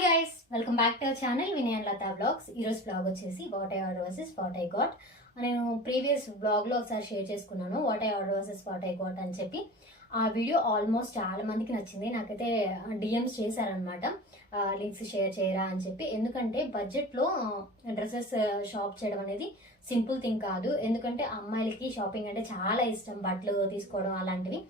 Hi guys, welcome back to our channel Vinay and Latha blogs. ఈరోజు blog వచ్చేసి what I order versus what I got. నేను previous బ్లాగ్లో ఒకసారి share చేసుకున్నాను what I order versus what I got అని చెప్పి. ఆ వీడియో ఆల్మోస్ట్ చాలా మందికి నచ్చింది. నాకైతే డిఎమ్స్ చేశారనమాట, లింక్స్ షేర్ చేయరా అని చెప్పి. ఎందుకంటే బడ్జెట్లో డ్రెస్సెస్ షాప్ చేయడం అనేది సింపుల్ థింగ్ కాదు. ఎందుకంటే అమ్మాయిలకి షాపింగ్ అంటే చాలా ఇష్టం, బట్టలు తీసుకోవడం అలాంటివి.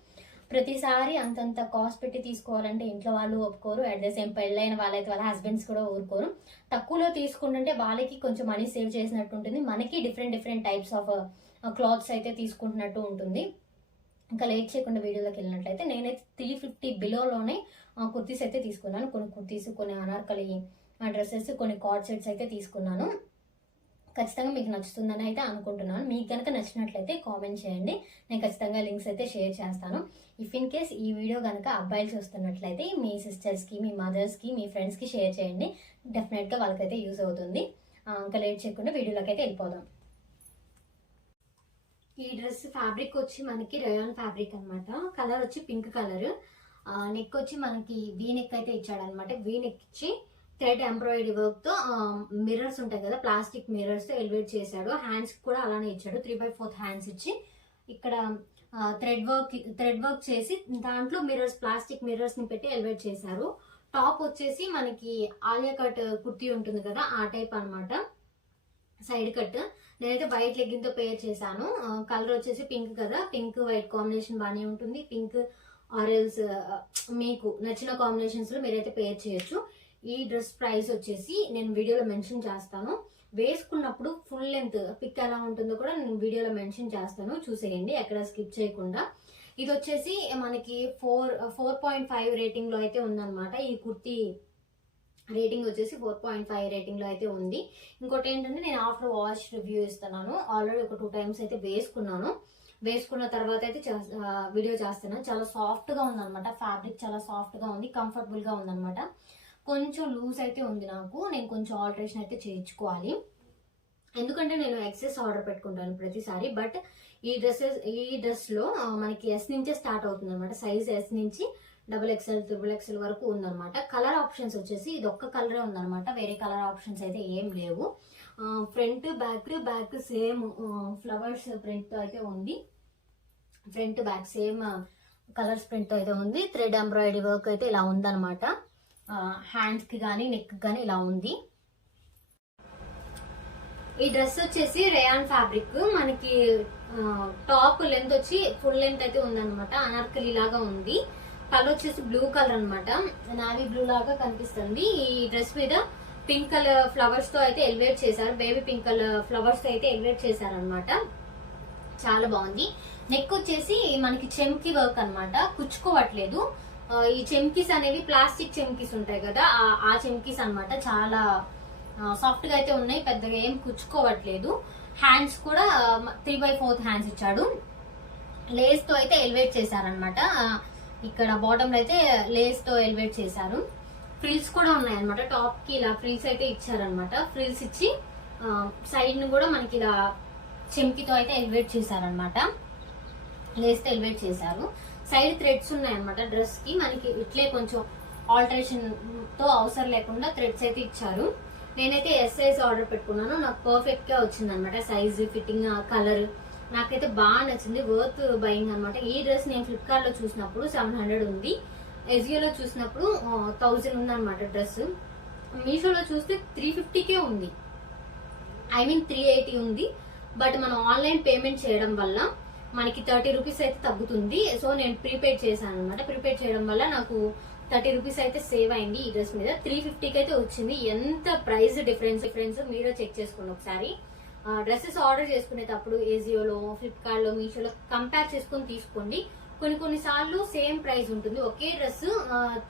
ప్రతిసారి అంతంత కాస్ట్ పెట్టి తీసుకోవాలంటే ఇంట్లో వాళ్ళు ఒప్పుకోరు. అట్ ద సేమ్ పెళ్ళైన వాళ్ళైతే వాళ్ళ హస్బెండ్స్ కూడా ఊరుకోరు. తక్కువలో తీసుకుంటుంటే వాళ్ళకి కొంచెం మనీ సేవ్ చేసినట్టు ఉంటుంది, మనకి డిఫరెంట్ టైప్స్ ఆఫ్ క్లాత్స్ అయితే తీసుకుంటున్నట్టు ఉంటుంది. ఇంకా లేట్ చేయకుండా వీడియోలోకి వెళ్ళినట్లయితే నేనైతే 350 బిలోలోనే కుర్తీస్ అయితే తీసుకున్నాను. కొన్ని కుర్తీస్, కొన్ని అనార్కలి డ్రెస్సెస్, కొన్ని కార్డ్ సెట్స్ అయితే తీసుకున్నాను. ఖచ్చితంగా మీకు నచ్చుతుందని అయితే అనుకుంటున్నాను. మీకు కనుక నచ్చినట్లయితే కామెంట్ చేయండి, నేను ఖచ్చితంగా లింక్స్ అయితే షేర్ చేస్తాను. ఇఫ్ ఇన్ కేస్ ఈ వీడియో కనుక అబ్బాయిలు చూస్తున్నట్లయితే మీ సిస్టర్స్కి, మీ మదర్స్కి, మీ ఫ్రెండ్స్కి షేర్ చేయండి. డెఫినెట్గా వాళ్ళకైతే యూజ్ అవుతుంది. ఇంకా లేట్ చేయకుండా వీడియోలోకి అయితే వెళ్ళిపోదాం. ఈ డ్రెస్ ఫ్యాబ్రిక్ వచ్చి మనకి రేయాన్ ఫ్యాబ్రిక్ అనమాట. కలర్ వచ్చి పింక్ కలర్. నెక్ వచ్చి మనకి వీ నెక్ అయితే ఇచ్చాడనమాట. వీ నెక్ ఇచ్చి థ్రెడ్ ఎంబ్రాయిడరీ వర్క్ తో మిర్రర్స్ ఉంటాయి కదా, ప్లాస్టిక్ మిర్రర్స్ తో ఎలివేట్ చేశాడు. హ్యాండ్స్ కూడా అలానే ఇచ్చాడు, 3/4 హ్యాండ్స్ ఇచ్చి ఇక్కడ థ్రెడ్ వర్క్ చేసి దాంట్లో మిర్రర్స్, ప్లాస్టిక్ మిర్రర్స్ ని పెట్టి ఎలివేట్ చేశారు. టాప్ వచ్చేసి మనకి ఆలియా కట్ కుర్తీ ఉంటుంది కదా, ఆ టైప్ అనమాట, సైడ్ కట్. నేనైతే వైట్ లెగ్గిన్ తో పేర్ చేశాను. కలర్ వచ్చేసి పింక్ కదా, పింక్ వైట్ కాంబినేషన్ బాగానే ఉంటుంది. పింక్ ఆరెల్స్ మీకు నచ్చిన కాంబినేషన్స్ లో మీరైతే పేర్ చేయొచ్చు. ఈ డ్రెస్ ప్రైస్ వచ్చేసి నేను వీడియోలో మెన్షన్ చేస్తాను. వేసుకున్నప్పుడు ఫుల్ లెంత్ పిక్ ఎలా ఉంటుందో కూడా నేను వీడియోలో మెన్షన్ చేస్తాను, చూసేయండి ఎక్కడ స్కిప్ చేయకుండా. ఇది వచ్చేసి మనకి 4.5 రేటింగ్ లో అయితే ఉందన్నమాట. ఈ కుర్తీ రేటింగ్ వచ్చేసి 4.5 రేటింగ్ లో అయితే ఉంది. ఇంకోటి ఏంటంటే నేను ఆఫ్టర్ వాష్ రివ్యూ ఇస్తున్నాను. ఆల్రెడీ ఒక 2 times అయితే వేసుకున్నాను. వేసుకున్న తర్వాత అయితే వీడియో చేస్తున్నాను. చాలా సాఫ్ట్ గా ఉందన్నమాట, ఫ్యాబ్రిక్ చాలా సాఫ్ట్ గా ఉంది, కంఫర్టబుల్ గా ఉందన్నమాట. కొంచెం లూజ్ అయితే ఉంది నాకు, నేను కొంచెం ఆల్టరేషన్ అయితే చేయించుకోవాలి. ఎందుకంటే నేను ఎక్సెస్ ఆర్డర్ పెట్టుకుంటాను ప్రతిసారి. బట్ ఈ డ్రెస్ లో మనకి ఎస్ నుంచే స్టార్ట్ అవుతుంది అనమాట. సైజ్ ఎస్ నుంచి XXL, XXL వరకు ఉందన్నమాట. కలర్ ఆప్షన్స్ వచ్చేసి ఇది ఒక్క కలరే ఉందన్నమాట, వేరే కలర్ ఆప్షన్స్ అయితే ఏం లేవు. Front back same flowers print అయితే ఉంది. Front back same colours print అయితే ఉంది. థ్రెడ్ ఎంబ్రాయిడరీ వర్క్ అయితే ఇలా ఉందన్నమాట. హ్యాండ్స్ కి కానీ నెక్ కానీ ఇలా ఉంది. ఈ డ్రెస్ వచ్చేసి రేయాన్ ఫ్యాబ్రిక్. మనకి టాప్ లెంత్ వచ్చి ఫుల్ లెంత్ అయితే ఉందన్నమాట, అనార్కలి లాగా ఉంది. కలర్ వచ్చేసి బ్లూ కలర్ అనమాట, నావీ బ్లూ లాగా కనిపిస్తుంది. ఈ డ్రెస్ మీద పింక్ కలర్ ఫ్లవర్స్ తో అయితే ఎలివేట్ చేశారు, బేబీ పింక్ కలర్ ఫ్లవర్స్ తో అయితే ఎలివేట్ చేశారనమాట. చాలా బాగుంది. నెక్ వచ్చేసి మనకి చెమ్కి వర్క్ అనమాట, కుచ్చుకోవట్లేదు. ఈ చెమ్కీస్ అనేవి ప్లాస్టిక్ చెమ్కీస్ ఉంటాయి కదా, ఆ చెమ్కీస్ అనమాట. చాలా సాఫ్ట్ గా అయితే ఉన్నాయి, పెద్దగా ఏం కుచ్చుకోవట్లేదు. హ్యాండ్స్ కూడా 3/4 హ్యాండ్స్ ఇచ్చాడు. లేస్ తో అయితే ఎలివేట్ చేశారనమాట. ఇక్కడ బాటమ్ లో అయితే లేస్ తో ఎలివేట్ చేశారు. ఫ్రిల్స్ కూడా ఉన్నాయన్నమాట. టాప్ కి ఇలా ఫ్రిల్స్ అయితే ఇచ్చారనమాట. ఫ్రిల్స్ ఇచ్చి సైడ్ ను కూడా మనకి ఇలా చెమ్కీతో అయితే ఎలివేట్ చేశారనమాట. లేస్ తో ఎలివేట్ చేశారు. సైడ్ థ్రెడ్స్ ఉన్నాయన్నమాట డ్రెస్ కి. మనకి ఇట్లే కొంచెం ఆల్టరేషన్ తో అవసరం లేకుండా థ్రెడ్స్ అయితే ఇచ్చారు. నేనైతే ఎస్ సైజ్ ఆర్డర్ పెట్టుకున్నాను, నాకు పర్ఫెక్ట్ గా వచ్చింది అనమాట. సైజ్, ఫిట్టింగ్, కలర్ నాకైతే బాగా నచ్చింది. వర్త్ బయింగ్ అనమాట. ఈ డ్రెస్ నేను ఫ్లిప్కార్ట్ లో చూసినప్పుడు 700 ఉంది, ఎజియోలో చూసినప్పుడు 1000 ఉంది అనమాట డ్రెస్. మీషోలో చూస్తే 350కే ఉంది, 380 ఉంది. బట్ మనం ఆన్లైన్ పేమెంట్ చేయడం వల్ల మనకి 30 రూపీస్ అయితే తగ్గుతుంది. సో నేను ప్రీపేడ్ చేశాను అనమాట. ప్రీపేడ్ చేయడం వల్ల నాకు 30 రూపీస్ అయితే సేవ్ అయింది. ఈ డ్రెస్ మీద 350కి అయితే వచ్చింది. ఎంత ప్రైస్ డిఫరెన్స్ మీరే చెక్ చేసుకోండి ఒకసారి. డ్రెస్సెస్ ఆర్డర్ చేసుకునేటప్పుడు ఏజియోలో, ఫ్లిప్కార్ట్ లో, మీషోలో కంపేర్ చేసుకుని తీసుకోండి. కొన్ని సార్లు సేమ్ ప్రైస్ ఉంటుంది. ఒకే డ్రెస్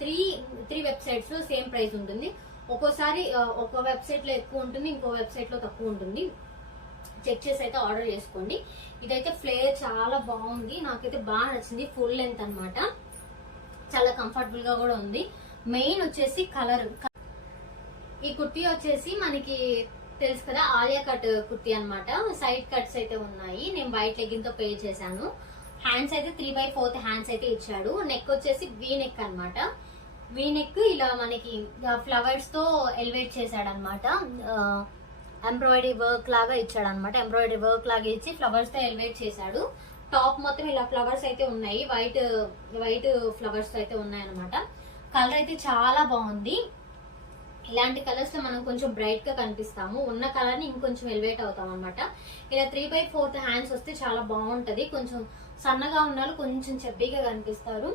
3 వెబ్సైట్స్ లో సేమ్ ప్రైస్ ఉంటుంది. ఒక్కోసారి ఒక వెబ్సైట్ లో ఎక్కువ ఉంటుంది, ఇంకో వెబ్సైట్ లో తక్కువ ఉంటుంది. చెక్ చేసి అయితే ఆర్డర్ చేసుకోండి. ఇదైతే ఫ్లేర్ చాలా బాగుంది, నాకైతే బాగా నచ్చింది. ఫుల్ లెంత్ అనమాట, చాలా కంఫర్టబుల్ గా కూడా ఉంది. మెయిన్ వచ్చేసి కలర్. ఈ కుర్తీ వచ్చేసి మనకి తెలుసు కదా, ఆలియా కట్ కుర్తీ అనమాట. సైడ్ కట్స్ అయితే ఉన్నాయి. నేను వైట్ లెగ్గిన్ తో పేర్ చేశాను. హ్యాండ్స్ అయితే 3/4 హ్యాండ్స్ అయితే ఇచ్చాడు. నెక్ వచ్చేసి వీ నెక్ అనమాట. వీనెక్ ఇలా మనకి ఫ్లవర్స్ తో ఎలివేట్ చేశాడనమాట. ఎంబ్రాయిడరీ వర్క్ లాగా ఇచ్చాడు అనమాట. ఎంబ్రాయిడరీ వర్క్ లాగా ఇచ్చి ఫ్లవర్స్ తో ఎలివేట్ చేశాడు. టాప్ మొత్తం ఇలా ఫ్లవర్స్ అయితే ఉన్నాయి, వైట్ వైట్ ఫ్లవర్స్ అయితే ఉన్నాయి అనమాట. కలర్ అయితే చాలా బాగుంది. ఇలాంటి కలర్స్ లో మనం కొంచెం బ్రైట్ గా కనిపిస్తాము, ఉన్న కలర్ ని ఇంకొంచెం ఎలివేట్ అవుతాం అనమాట. ఇలా 3/4 హ్యాండ్స్ వస్తే చాలా బాగుంటది. కొంచెం సన్నగా ఉన్న కొంచెం చెబ్బీగా కనిపిస్తారు.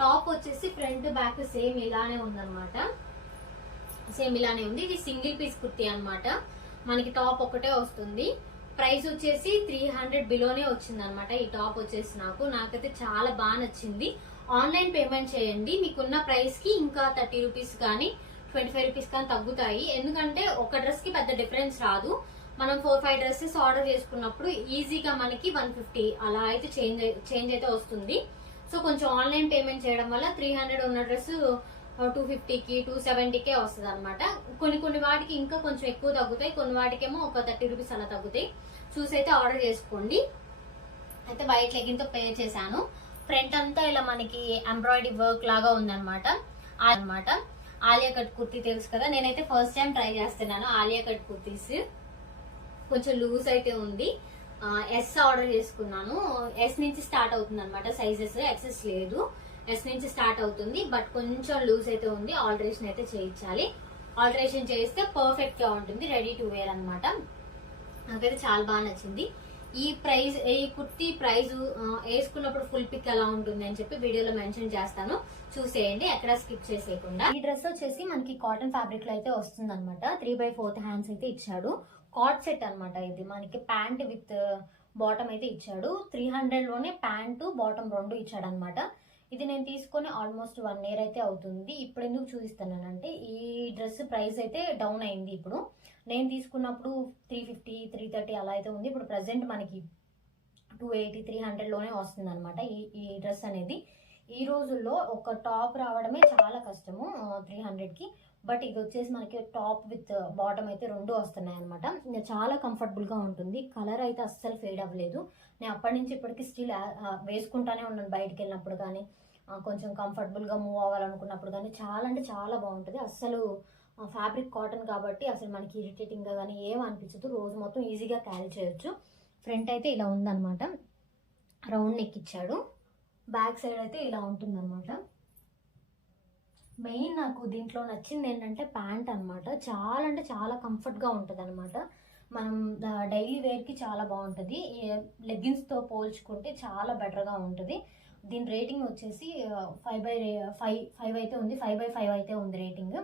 టాప్ వచ్చేసి ఫ్రంట్ బ్యాక్ సేమ్ ఇలానే ఉందన్నమాట. సేమ్ ఇలానే ఉంది. ఇది సింగిల్ పీస్ కుర్తీ అన్నమాట. మనకి టాప్ ఒకటే వస్తుంది. ప్రైస్ వచ్చేసి 300 బిలోనే వచ్చింది అనమాట. ఈ టాప్ వచ్చేసి నాకైతే చాలా బాగా నచ్చింది. ఆన్లైన్ పేమెంట్ చేయండి, మీకున్న ప్రైస్ కి ఇంకా 30 రూపీస్ కానీ 25 రూపీస్ కానీ తగ్గుతాయి. ఎందుకంటే ఒక డ్రెస్ కి పెద్ద డిఫరెన్స్ రాదు. మనం 4-5 డ్రెస్సెస్ ఆర్డర్ చేసుకున్నప్పుడు ఈజీగా మనకి 150 అలా అయితే చేంజ్ అయితే వస్తుంది. సో కొంచెం ఆన్లైన్ పేమెంట్ చేయడం వల్ల 300 ఉన్న డ్రెస్ 250కి 270కే వస్తుంది అనమాట. కొన్ని వాటికి ఇంకా కొంచెం ఎక్కువ తగ్గుతాయి, కొన్ని వాటికేమో ఒక 30 రూపీస్ అలా తగ్గుతాయి. చూసి అయితే ఆర్డర్ చేసుకోండి. అయితే వైట్ లెగిన్ తో పేర్ చేశాను. ఫ్రంట్ అంతా ఇలా మనకి ఎంబ్రాయిడరీ వర్క్ లాగా ఉందన్నమాట. ఆలియా కట్ కుర్తీ తెలుసు కదా, నేనైతే ఫస్ట్ టైం ట్రై చేస్తున్నాను ఆలియా కట్ కుర్తీస్. కొంచెం లూజ్ అయితే ఉంది. ఎస్ ఆర్డర్ చేసుకున్నాను. ఎస్ నుంచి స్టార్ట్ అవుతుంది అనమాట సైజెస్, ఎక్సెస్ లేదు. ఎస్ నుంచి స్టార్ట్ అవుతుంది, బట్ కొంచెం లూజ్ అయితే ఉంది. ఆల్టరేషన్ అయితే చేయించాలి. ఆల్టరేషన్ చేస్తే పర్ఫెక్ట్ గా ఉంటుంది, రెడీ టు వేర్ అనమాట. నాకైతే చాలా బాగా నచ్చింది. ఈ కుర్తీ ప్రైజ్ వేసుకున్నప్పుడు ఫుల్ పిక్ ఎలా ఉంటుంది అని చెప్పి వీడియోలో మెన్షన్ చేస్తాను, చూసేయండి, ఎక్కడ స్కిప్ చేసేయకుండా. ఈ డ్రెస్ వచ్చేసి మనకి కాటన్ ఫ్యాబ్రిక్ లో అయితే వస్తుంది అనమాట. 3/4 హ్యాండ్స్ అయితే ఇచ్చాడు. కార్డ్ సెట్ అనమాట. ఇది మనకి ప్యాంట్ విత్ బాటమ్ అయితే ఇచ్చాడు. 300 లోనే ప్యాంటు బాటమ్ రెండు ఇచ్చాడు అనమాట. ఇది నేను తీసుకొని ఆల్మోస్ట్ 1 ఇయర్ అయితే అవుతుంది. ఇప్పుడు ఎందుకు చూపిస్తున్నానంటే ఈ డ్రెస్ ప్రైస్ అయితే డౌన్ అయింది. ఇప్పుడు నేను తీసుకున్నప్పుడు 350 330 అలా అయితే ఉంది. ఇప్పుడు ప్రెసెంట్ మనకి 280 300 లోనే వస్తుంది అనమాట ఈ డ్రెస్ అనేది. ఈ రోజుల్లో ఒక టాప్ రావడమే చాలా కష్టము 300కి. బట్ ఇది వచ్చేసి మనకి టాప్ విత్ బాటమ్ అయితే రెండు వస్తున్నాయి అనమాట. చాలా కంఫర్టబుల్ గా ఉంటుంది. కలర్ అయితే అస్సలు ఫేడ్ అవ్వలేదు. నేను అప్పటి నుంచి ఇప్పటికి స్టిల్ వేసుకుంటానే ఉన్నాను. బయటకు వెళ్ళినప్పుడు కానీ, కొంచెం కంఫర్టబుల్ గా మూవ్ అవ్వాలనుకున్నప్పుడు కానీ చాలా అంటే చాలా బాగుంటుంది. అస్సలు ఫ్యాబ్రిక్ కాటన్ కాబట్టి అసలు మనకి ఇరిటేటింగ్ గా కానీ ఏం అనిపించదు. రోజు మొత్తం ఈజీగా క్యారీ చేయొచ్చు. ఫ్రంట్ అయితే ఇలా ఉందన్నమాట, రౌండ్ నెక్ ఇచ్చాడు. బ్యాక్ సైడ్ అయితే ఇలా ఉంటుంది అనమాట. మెయిన్ నాకు దీంట్లో నచ్చింది ఏంటంటే ప్యాంట్ అనమాట. చాలా అంటే చాలా కంఫర్ట్గా ఉంటుంది అనమాట. మనం డైలీ వేర్కి చాలా బాగుంటుంది. లెగ్గిన్స్తో పోల్చుకుంటే చాలా బెటర్గా ఉంటుంది. దీని రేటింగ్ వచ్చేసి 5/5 అయితే ఉంది. 5/5 అయితే ఉంది రేటింగ్.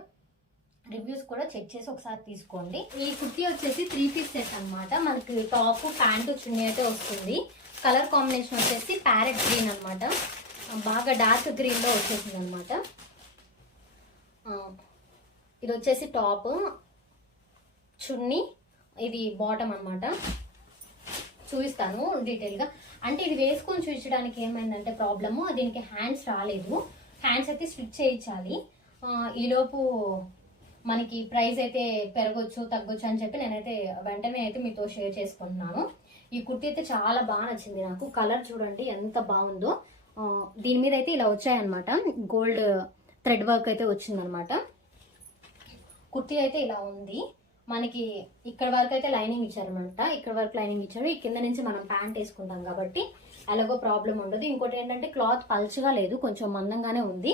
రివ్యూస్ కూడా చెక్ చేసి ఒకసారి తీసుకోండి. ఈ కుర్తీ వచ్చేసి 3 పీస్ సెట్ అనమాట. మనకి టాప్ ప్యాంటు చున్నీ అయితే వస్తుంది. కలర్ కాంబినేషన్ వచ్చేసి ప్యారెట్ గ్రీన్ అనమాట. బాగా డార్క్ గ్రీన్లో వచ్చేసింది అనమాట. ఇది వచ్చేసి టాప్, చున్నీ, ఇది బాటమ్ అనమాట. చూపిస్తాను డీటెయిల్గా. అంటే ఇది వేసుకొని చూపించడానికి ఏమైందంటే ప్రాబ్లము, దీనికి హ్యాండ్స్ రాలేదు. హ్యాండ్స్ అయితే స్టిచ్ చేయించాలి. ఈలోపు మనకి ప్రైస్ అయితే పెరగొచ్చు తగ్గొచ్చు అని చెప్పి నేనైతే వెంటనే అయితే మీతో షేర్ చేసుకుంటున్నాను. ఈ కుర్తీ అయితే చాలా బాగా నచ్చింది నాకు. కలర్ చూడండి ఎంత బాగుందో. దీని మీద అయితే ఇలా వచ్చాయన్నమాట. గోల్డ్ థ్రెడ్ వర్క్ అయితే వచ్చిందనమాట. కుర్తీ అయితే ఇలా ఉంది. మనకి ఇక్కడ వరకు అయితే లైనింగ్ ఇచ్చారనమాట. ఇక్కడ వరకు లైనింగ్ ఇచ్చారు. ఈ కింద నుంచి మనం ప్యాంట్ వేసుకుంటాం కాబట్టి ఎలాగో ప్రాబ్లం ఉండదు. ఇంకోటి ఏంటంటే క్లాత్ పల్చగా లేదు, కొంచెం మందంగానే ఉంది.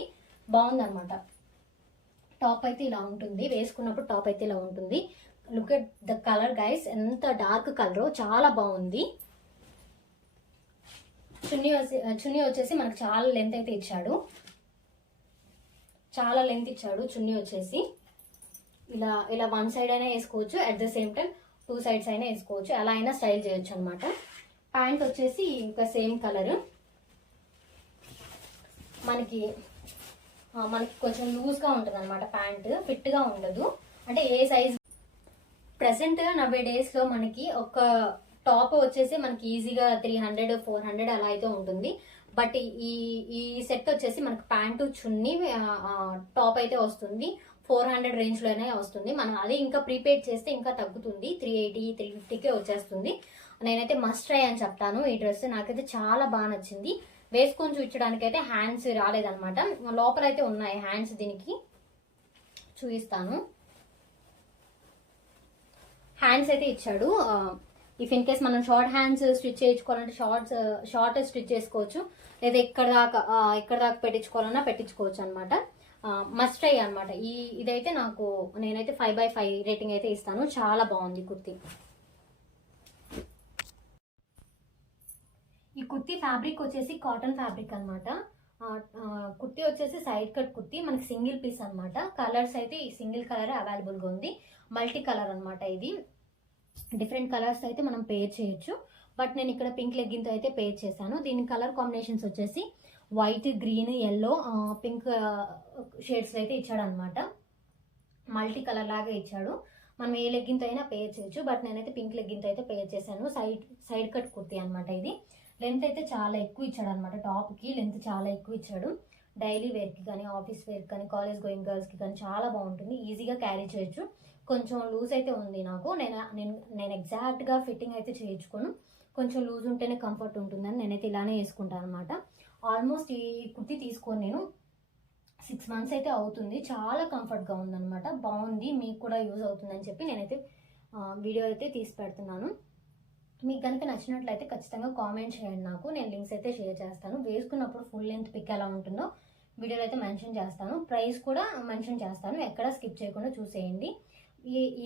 బాగుందనమాట. టాప్ అయితే ఇలా ఉంటుంది. వేసుకున్నప్పుడు టాప్ అయితే ఇలా ఉంటుంది. Look at the colour guys, ఎంత డార్క్ కలర్, చాలా బాగుంది. చున్నీ వచ్చేసి మనకు చాలా లెంత్ అయితే ఇచ్చాడు. చాలా లెంత్ ఇచ్చాడు చున్నీ వచ్చేసి. ఇలా 1 సైడ్ అయినా వేసుకోవచ్చు, at the same time 2 sides అయినా వేసుకోవచ్చు. అలా అయినా స్టైల్ చేయొచ్చు అనమాట. ప్యాంట్ వచ్చేసి ఇంకా సేమ్ కలర్. మనకి కొంచెం లూజ్గా ఉంటుంది అనమాట. ప్యాంట్ ఫిట్గా ఉండదు. అంటే ఏ సైజ్ ప్రెసెంట్ నవ్వే డేస్లో మనకి ఒక టాప్ వచ్చేసి మనకి ఈజీగా 300 400 అలా అయితే ఉంటుంది. బట్ ఈ సెట్ వచ్చేసి మనకి ప్యాంటు చున్నీ టాప్ అయితే వస్తుంది. 400 రేంజ్లోనే వస్తుంది. మనం అదే ఇంకా ప్రీపేడ్ చేస్తే ఇంకా తగ్గుతుంది. 380 350కే వచ్చేస్తుంది. నేనైతే మస్ట్ ట్రై అని చెప్తాను. ఈ డ్రెస్ నాకైతే చాలా బాగా నచ్చింది. వేసుకొని చూపించడానికి అయితే హ్యాండ్స్ రాలేదన్నమాట. లోపల అయితే ఉన్నాయి హ్యాండ్స్. దీనికి చూపిస్తాను. హ్యాండ్స్ అయితే ఇచ్చాడు. ఇఫ్ ఇన్ కేస్ మనం షార్ట్ హ్యాండ్స్ స్టిచ్ చేయించుకోవాలంటే షార్ట్ స్టిచ్ చేసుకోవచ్చు, లేదా ఇక్కడ దాకా పెట్టించుకోవాలన్నా పెట్టించుకోవచ్చు అనమాట. మస్ట్ ట్రై అనమాట. ఇదైతే నేనైతే 5/5 రేటింగ్ అయితే ఇస్తాను. చాలా బాగుంది కుర్తీ. ఈ కుర్తీ ఫ్యాబ్రిక్ వచ్చేసి కాటన్ ఫ్యాబ్రిక్ అనమాట. కుర్తీ వచ్చేసి సైడ్ కట్ కుర్తీ, మనకి సింగిల్ పీస్ అనమాట. కలర్స్ అయితే ఈ సింగిల్ కలర్ అవైలబుల్గా ఉంది. మల్టీ కలర్ అనమాట. ఇది డిఫరెంట్ కలర్స్ అయితే మనం పేర్ చేయొచ్చు. బట్ నేను ఇక్కడ పింక్ లెగ్గిన్తో అయితే పేర్ చేశాను. దీని కలర్ కాంబినేషన్స్ వచ్చేసి white, green, yellow, pink shades అయితే ఇచ్చాడు అనమాట. మల్టీ కలర్ లాగా ఇచ్చాడు. మనం ఏ లెగ్గిన్తో అయినా పేర్ చేయొచ్చు. బట్ నేనైతే పింక్ లెగ్గిన్తో అయితే పేర్ చేశాను. సైడ్ కట్ కుర్తీ అనమాట. ఇది లెంత్ అయితే చాలా ఎక్కువ ఇచ్చాడు అనమాట. టాప్కి లెంత్ చాలా ఎక్కువ ఇచ్చాడు. డైలీ వేర్కి కానీ, ఆఫీస్ వేర్కి కానీ, కాలేజ్ గోయింగ్ గర్ల్స్కి కానీ చాలా బాగుంటుంది. ఈజీగా క్యారీ చేయొచ్చు. కొంచెం లూజ్ అయితే ఉంది నాకు. నేను ఎగ్జాక్ట్గా ఫిట్టింగ్ అయితే చేయించుకోను. కొంచెం లూజ్ ఉంటేనే కంఫర్ట్ ఉంటుందని నేనైతే ఇలానే వేసుకుంటాను అనమాట. ఆల్మోస్ట్ ఈ కుర్తీ తీసుకొని నేను 6 months అయితే అవుతుంది. చాలా కంఫర్ట్గా ఉందన్నమాట. బాగుంది, మీకు కూడా యూజ్ అవుతుందని చెప్పి నేనైతే వీడియో అయితే తీసి పెడుతున్నాను. మీకు కనుక నచ్చినట్లయితే ఖచ్చితంగా కామెంట్ చేయండి నాకు. నేను లింక్స్ అయితే షేర్ చేస్తాను. వేసుకున్నప్పుడు ఫుల్ లెంత్ పిక్ ఎలా ఉంటుందో వీడియోలో అయితే మెన్షన్ చేస్తాను. ప్రైస్ కూడా మెన్షన్ చేస్తాను. ఎక్కడ స్కిప్ చేయకుండా చూసేయండి.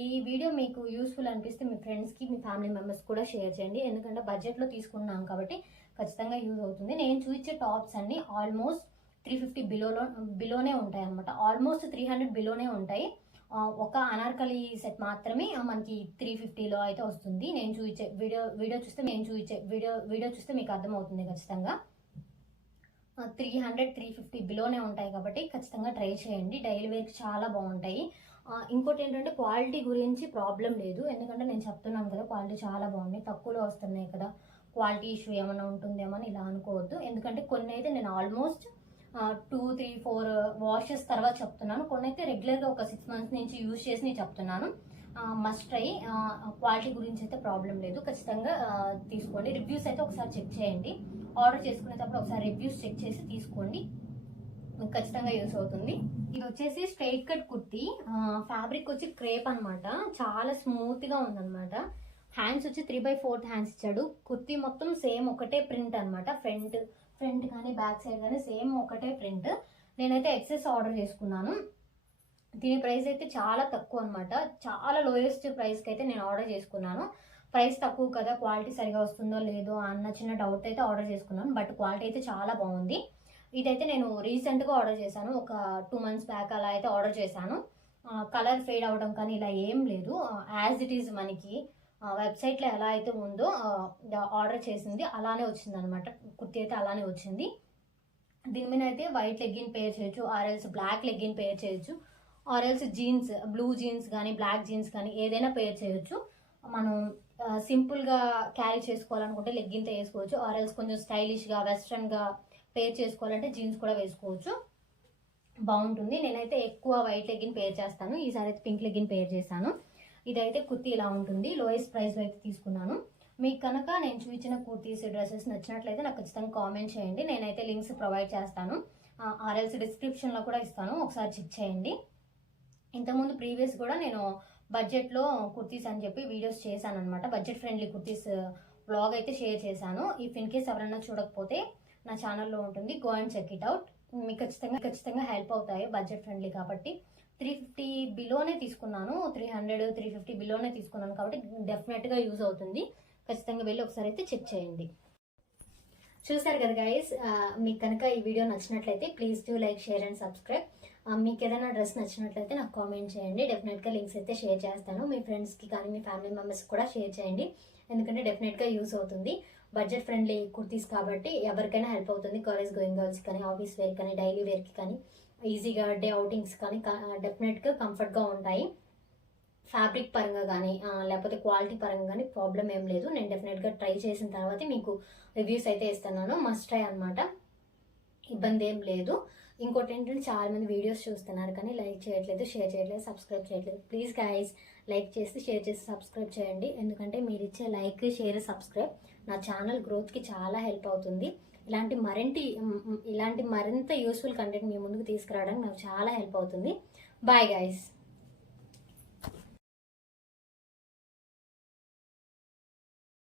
ఈ వీడియో మీకు యూస్ఫుల్ అనిపిస్తే మీ ఫ్రెండ్స్కి, మీ ఫ్యామిలీ మెంబర్స్ కూడా షేర్ చేయండి. ఎందుకంటే బడ్జెట్లో తీసుకున్నాం కాబట్టి ఖచ్చితంగా యూజ్ అవుతుంది. నేను చూపించే టాప్స్ అన్ని ఆల్మోస్ట్ 350 బిలోనే ఉంటాయి అనమాట. ఆల్మోస్ట్ 300 బిలోనే ఉంటాయి. ఒక అనార్కలి సెట్ మాత్రమే మనకి 350లో అయితే వస్తుంది. నేను చూపించే వీడియో చూస్తే మీకు అర్థమవుతుంది. ఖచ్చితంగా 300-350 బిలోనే ఉంటాయి కాబట్టి ఖచ్చితంగా ట్రై చేయండి. డైలీ వేర్కి చాలా బాగుంటాయి. ఇంకోటి ఏంటంటే క్వాలిటీ గురించి ప్రాబ్లం లేదు. ఎందుకంటే నేను చెప్తున్నాను కదా, క్వాలిటీ చాలా బాగున్నాయి. తక్కువలో వస్తున్నాయి కదా, క్వాలిటీ ఇష్యూ ఏమైనా ఉంటుందేమో అని ఇలా అనుకోవద్దు. ఎందుకంటే కొన్ని అయితే నేను ఆల్మోస్ట్ 2-3-4 వాషెస్ తర్వాత చెప్తున్నాను. కొన్ని అయితే రెగ్యులర్గా ఒక 6 months నుంచి యూజ్ చేసి నేను చెప్తున్నాను. Must try. క్వాలిటీ గురించి అయితే ప్రాబ్లం లేదు. ఖచ్చితంగా తీసుకోండి. రివ్యూస్ అయితే ఒకసారి చెక్ చేయండి. ఆర్డర్ చేసుకునేటప్పుడు ఒకసారి రివ్యూస్ చెక్ చేసి తీసుకోండి. మీకు ఖచ్చితంగా యూస్ అవుతుంది. ఇది వచ్చేసి స్ట్రైట్ కట్ కుర్తీ. ఫ్యాబ్రిక్ వచ్చి క్రేప్ అనమాట. చాలా స్మూత్గా ఉందన్నమాట. హ్యాండ్స్ వచ్చి 3/4 హ్యాండ్స్ ఇచ్చాడు. కుర్తీ మొత్తం సేమ్ ఒకటే ప్రింట్ అనమాట. ఫ్రంట్ కానీ బ్యాక్ సైడ్ కానీ సేమ్ ఒకటే ప్రింట్. నేనైతే ఎక్సెస్ ఆర్డర్ చేసుకున్నాను. దీని ప్రైస్ అయితే చాలా తక్కువ అనమాట. చాలా లోయెస్ట్ ప్రైస్కి అయితే నేను ఆర్డర్ చేసుకున్నాను. ప్రైస్ తక్కువ కదా, క్వాలిటీ సరిగా వస్తుందో లేదో అన్న చిన్న డౌట్ అయితే ఆర్డర్ చేసుకున్నాను. బట్ క్వాలిటీ అయితే చాలా బాగుంది. ఇదైతే నేను రీసెంట్గా ఆర్డర్ చేశాను. ఒక 2 months బ్యాక్ అలా అయితే ఆర్డర్ చేశాను. కలర్ ఫేడ్ అవ్వడం కానీ ఇలా ఏం లేదు. యాజ్ ఇట్ ఈజ్ మనకి వెబ్సైట్లో ఎలా అయితే ఉందో ఆర్డర్ చేసింది అలానే వచ్చింది అనమాట. కుర్తీ అయితే అలానే వచ్చింది. దీని మీద అయితే వైట్ లెగ్గిన్ పేర్ చేయొచ్చు, ఆర్ఎల్స్ బ్లాక్ లెగ్గిన్ పేర్ చేయొచ్చు, ఆర్ఎల్స్ జీన్స్, బ్లూ జీన్స్ కానీ బ్లాక్ జీన్స్ కానీ ఏదైనా పేర్ చేయొచ్చు. మనం సింపుల్గా క్యారీ చేసుకోవాలనుకుంటే లెగ్గిన్తో వేసుకోవచ్చు. ఆర్ఎల్స్ కొంచెం స్టైలిష్గా వెస్ట్రన్గా పేర్ చేసుకోవాలంటే జీన్స్ కూడా వేసుకోవచ్చు. బాగుంటుంది. నేనైతే ఎక్కువ వైట్ లెగ్గిన్ పేర్ చేస్తాను. ఈసారి అయితే పింక్ లెగ్గిన్ పేర్ చేశాను. ఇదైతే కుర్తీ ఇలా ఉంటుంది. లోయెస్ట్ ప్రైస్లో అయితే తీసుకున్నాను. మీకు కనుక నేను చూపించిన కుర్తీస్, డ్రెస్సెస్ నచ్చినట్లయితే నాకు ఖచ్చితంగా కామెంట్ చేయండి. నేనైతే లింక్స్ ప్రొవైడ్ చేస్తాను. ఆర్ఎల్స్ డిస్క్రిప్షన్లో కూడా ఇస్తాను, ఒకసారి చెక్ చేయండి. ఇంతకుముందు ప్రీవియస్ కూడా నేను బడ్జెట్లో కుర్తీస్ అని చెప్పి వీడియోస్ చేశాను అనమాట. బడ్జెట్ ఫ్రెండ్లీ కుర్తీస్ వ్లాగ్ అయితే షేర్ చేశాను. ఇఫ్ ఇన్ కేస్ ఎవరైనా చూడకపోతే నా ఛానల్లో ఉంటుంది, go and check it out. మీకు ఖచ్చితంగా హెల్ప్ అవుతాయి. బడ్జెట్ ఫ్రెండ్లీ కాబట్టి 350 బిలోనే తీసుకున్నాను. 300-350 బిలోనే తీసుకున్నాను కాబట్టి డెఫినెట్గా యూజ్ అవుతుంది. ఖచ్చితంగా వెళ్ళి ఒకసారి అయితే చెక్ చేయండి. చూసారు కదా గైస్, మీకు కనుక ఈ వీడియో నచ్చినట్లయితే please do like, share and subscribe. మీకు ఏదైనా డ్రెస్ నచ్చినట్లయితే నాకు కామెంట్ చేయండి. డెఫినెట్గా లింక్స్ అయితే షేర్ చేస్తాను. మీ ఫ్రెండ్స్కి కానీ మీ ఫ్యామిలీ మెంబర్స్కి కూడా షేర్ చేయండి. ఎందుకంటే డెఫినెట్గా యూజ్ అవుతుంది. బడ్జెట్ ఫ్రెండ్లీ కుర్తీస్ కాబట్టి ఎవరికైనా హెల్ప్ అవుతుంది. కాలేజ్ గోయింగ్ గర్ల్స్ కానీ, ఆఫీస్ వేర్ కానీ, డైలీ వేర్కి కానీ, ఈజీగా డే అవుటింగ్స్ కానీ డెఫినెట్గా కంఫర్ట్గా ఉంటాయి. ఫ్యాబ్రిక్ పరంగా కానీ లేకపోతే క్వాలిటీ పరంగా కానీ ప్రాబ్లం ఏం లేదు. నేను డెఫినెట్గా ట్రై చేసిన తర్వాత మీకు రివ్యూస్ అయితే ఇస్తున్నాను. మస్ట్ ట్రై అనమాట, ఇబ్బంది ఏం లేదు. ఇంకోటి ఏంటంటే చాలా మంది వీడియోస్ చూస్తున్నారు కానీ లైక్ చేయట్లేదు, షేర్ చేయట్లేదు, సబ్స్క్రైబ్ చేయట్లేదు. ప్లీజ్ గైస్, లైక్ చేసి, షేర్ చేసి, సబ్స్క్రైబ్ చేయండి. ఎందుకంటే మీరు ఇచ్చే లైక్, షేర్, సబ్స్క్రైబ్ నా ఛానల్ గ్రోత్కి చాలా హెల్ప్ అవుతుంది. ఇలాంటి మరింత యూస్ఫుల్ కంటెంట్ మీ ముందుకు తీసుకురావడానికి నాకు చాలా హెల్ప్ అవుతుంది. Bye guys.